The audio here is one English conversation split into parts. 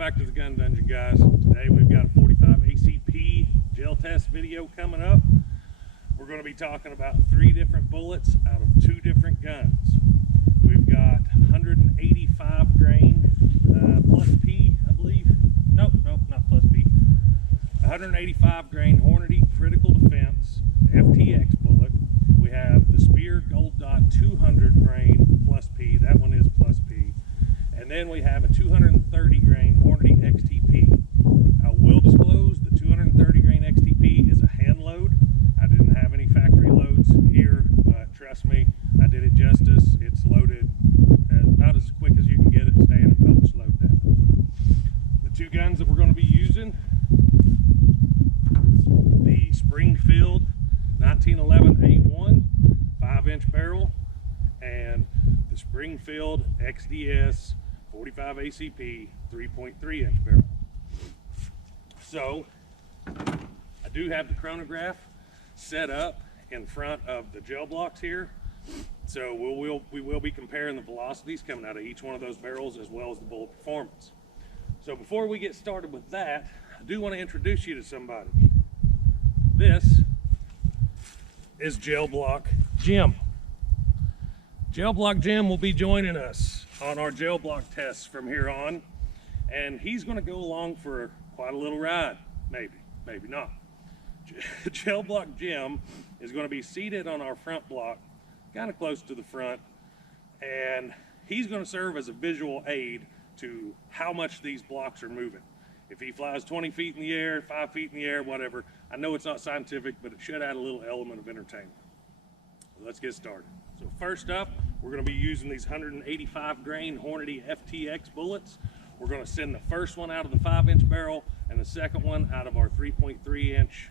back to the gun dungeon, guys. Today we've got a 45 ACP gel test video coming up. We're going to be talking about 3 different bullets out of 2 different guns. We've got 185 grain plus P, I believe. Nope, not plus P. 185 grain Hornady critical defense FTX bullet. We have the Speer Gold Dot 200 grain plus P. That one is plus P. And then we have a 230 grain Hornady XTP. I will disclose the 230 grain XTP is a hand load. I didn't have any factory loads here, but trust me, I did it justice. It's loaded about as quick as you can get it staying in published load down. The 2 guns that we're going to be using is the Springfield 1911 A1 5-inch barrel and the Springfield XDS 45 ACP 3.3 inch barrel. So I do have the chronograph set up in front of the gel blocks here, so we will be comparing the velocities coming out of each one of those barrels as well as the bullet performance. So before we get started with that, I do want to introduce you to somebody. This is Gel Block Jim. Gel Block Jim will be joining us on our gel block tests from here on, and he's going to go along for quite a little ride. Maybe not. Gel Block Jim is going to be seated on our front block, kind of close to the front, and he's going to serve as a visual aid to how much these blocks are moving. If he flies 20 feet in the air, 5 feet in the air, whatever, I know it's not scientific, but it should add a little element of entertainment. So let's get started. So first up, we're going to be using these 185 grain Hornady FTX bullets. We're going to send the first one out of the 5-inch barrel and the second one out of our 3.3 inch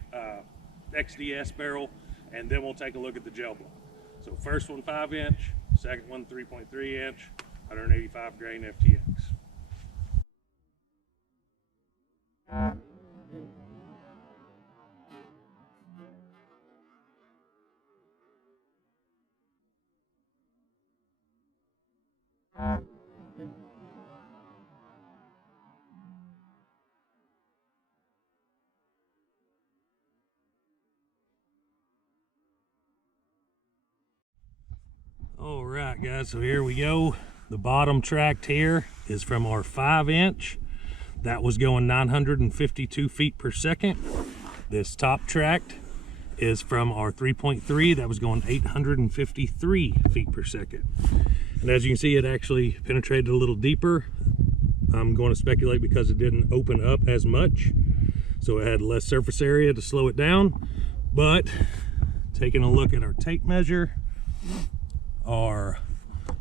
XDS barrel, and then we'll take a look at the gel block. So first one 5-inch, second one 3.3 inch, 185 grain FTX. All right, guys, so here we go. The bottom tract here is from our 5-inch. That was going 952 feet per second. This top tract is from our 3.3. That was going 853 feet per second. And as you can see, it actually penetrated a little deeper. I'm going to speculate because it didn't open up as much, so it had less surface area to slow it down. But taking a look at our tape measure, our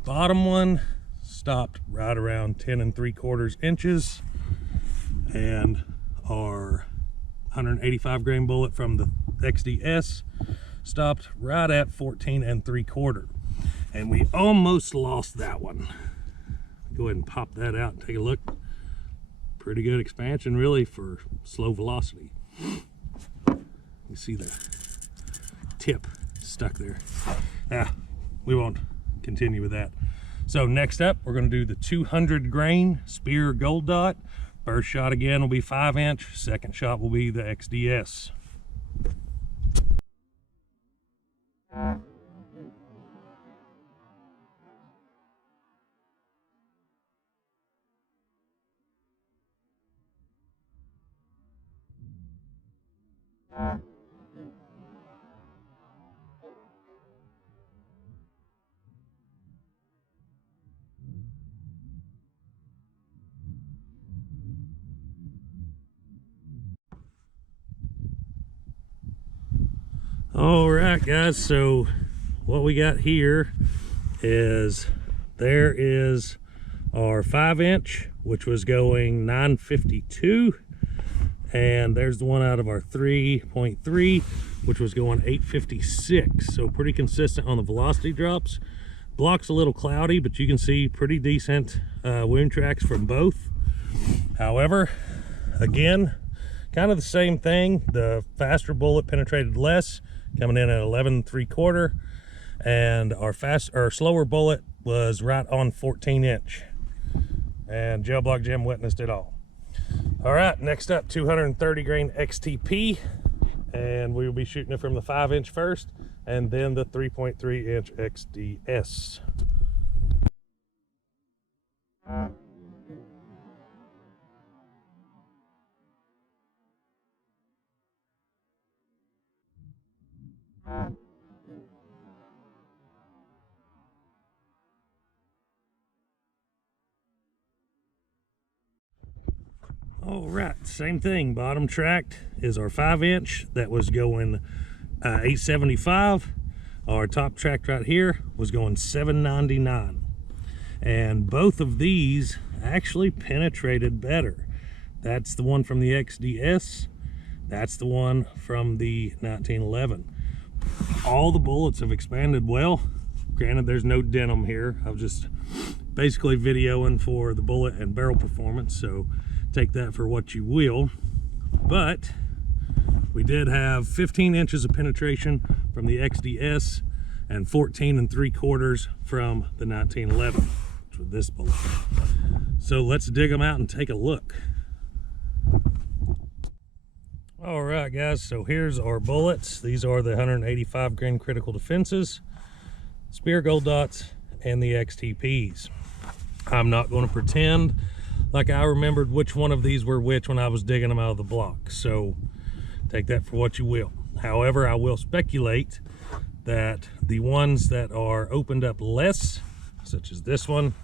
bottom one stopped right around 10 3/4 inches, and our 185 grain bullet from the XDS stopped right at 14 3/4, and we almost lost that one. Go ahead and pop that out and take a look. Pretty good expansion really for slow velocity. You see the tip stuck there. We won't continue with that. So next up, we're going to do the 200 grain Speer Gold Dot. First shot again will be 5-inch. Second shot will be the XDS. All right, guys, so what we got here is there is our 5-inch, which was going 952, and there's the one out of our 3.3, which was going 856. So pretty consistent on the velocity drops. Block's a little cloudy, but you can see pretty decent wound tracks from both. However, again, kind of the same thing. The faster bullet penetrated less, coming in at 11 3/4, and our slower bullet was right on 14 inch, and Gel Block Jim witnessed it all. All right, next up, 230 grain XTP, and we will be shooting it from the 5-inch first, and then the 3.3-inch XDS. All right, same thing. Bottom tracked is our 5-inch that was going 875. Our top tracked right here was going 799, and both of these actually penetrated better. That's the one from the XDS. That's the one from the 1911. All the bullets have expanded well. Granted, there's no denim here. I was just basically videoing for the bullet and barrel performance, so take that for what you will. But we did have 15 inches of penetration from the XDS and 14 3/4 from the 1911, which was this bullet. So let's dig them out and take a look. All right, guys, so here's our bullets. These are the 185 grain critical defenses, Speer gold dots, and the XTPs. I'm not going to pretend like I remembered which one of these were which when I was digging them out of the block, so take that for what you will. However, I will speculate that the ones that are opened up less, such as this one,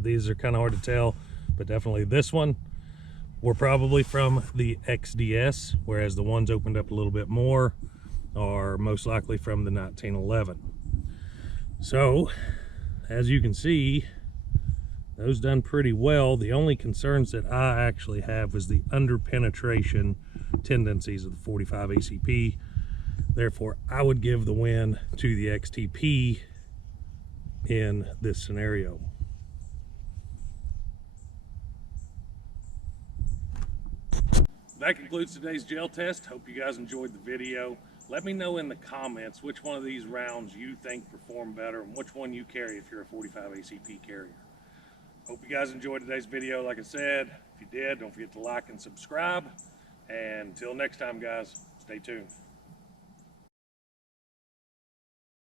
these are kind of hard to tell, but definitely this one, were probably from the XDS, whereas the ones opened up a little bit more are most likely from the 1911. So, as you can see, those done pretty well. The only concerns that I actually have is the under penetration tendencies of the 45 ACP. Therefore, I would give the win to the XTP in this scenario. That concludes today's gel test. Hope you guys enjoyed the video. Let me know in the comments which one of these rounds you think performed better and which one you carry if you're a 45 ACP carrier. Hope you guys enjoyed today's video. Like I said, if you did, don't forget to like and subscribe. And until next time, guys, stay tuned.